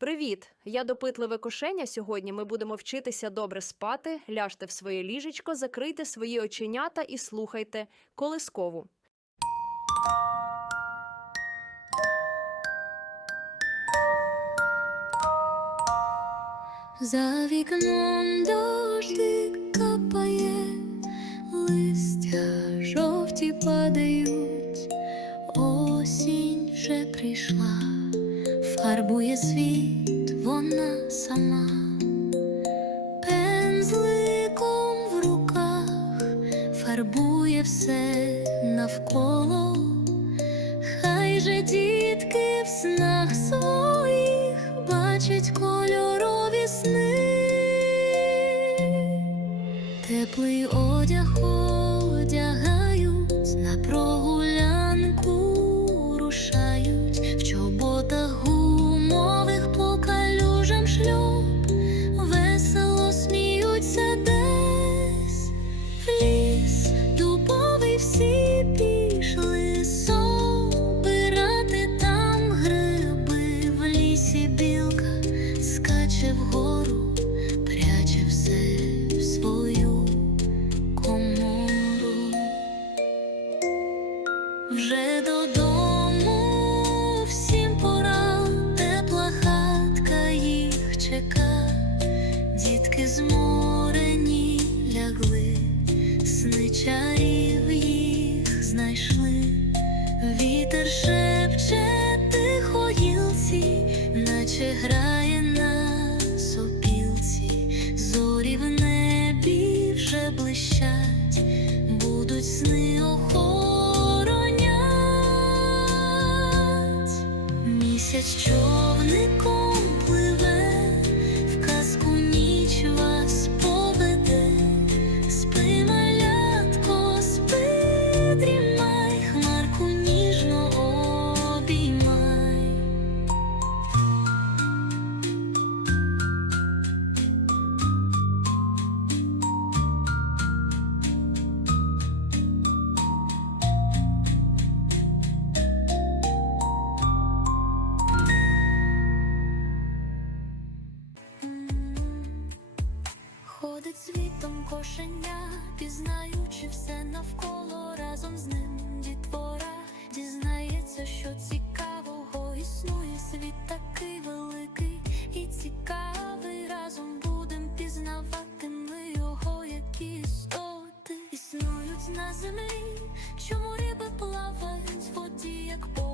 Привіт! Я допитливе кошеня. Сьогодні ми будемо вчитися добре спати, ляжте в своє ліжечко, закрийте свої оченята і слухайте колискову. За вікном дождик капає, листя жовті падають, осінь вже прийшла, фарбує світ вона сама, пензликом в руках фарбує все навколо. Хай же дітки в снах своїх бачать кольорові сни, теплий одяг зморені лягли, сни чарів їх знайшли, вітер шепче тихо гілці, наче грає на сопілці, зорі вже блищать, будуть сни охоронять. Місяць човником Ходить світом кошеня, пізнаючи все навколо разом з ним дітвора дізнається, що цікавого існує світ такий великий і цікавий. Разом будем пізнавати ми його, які істоти існують на землі. Чому риби плавають в воді, як побудувати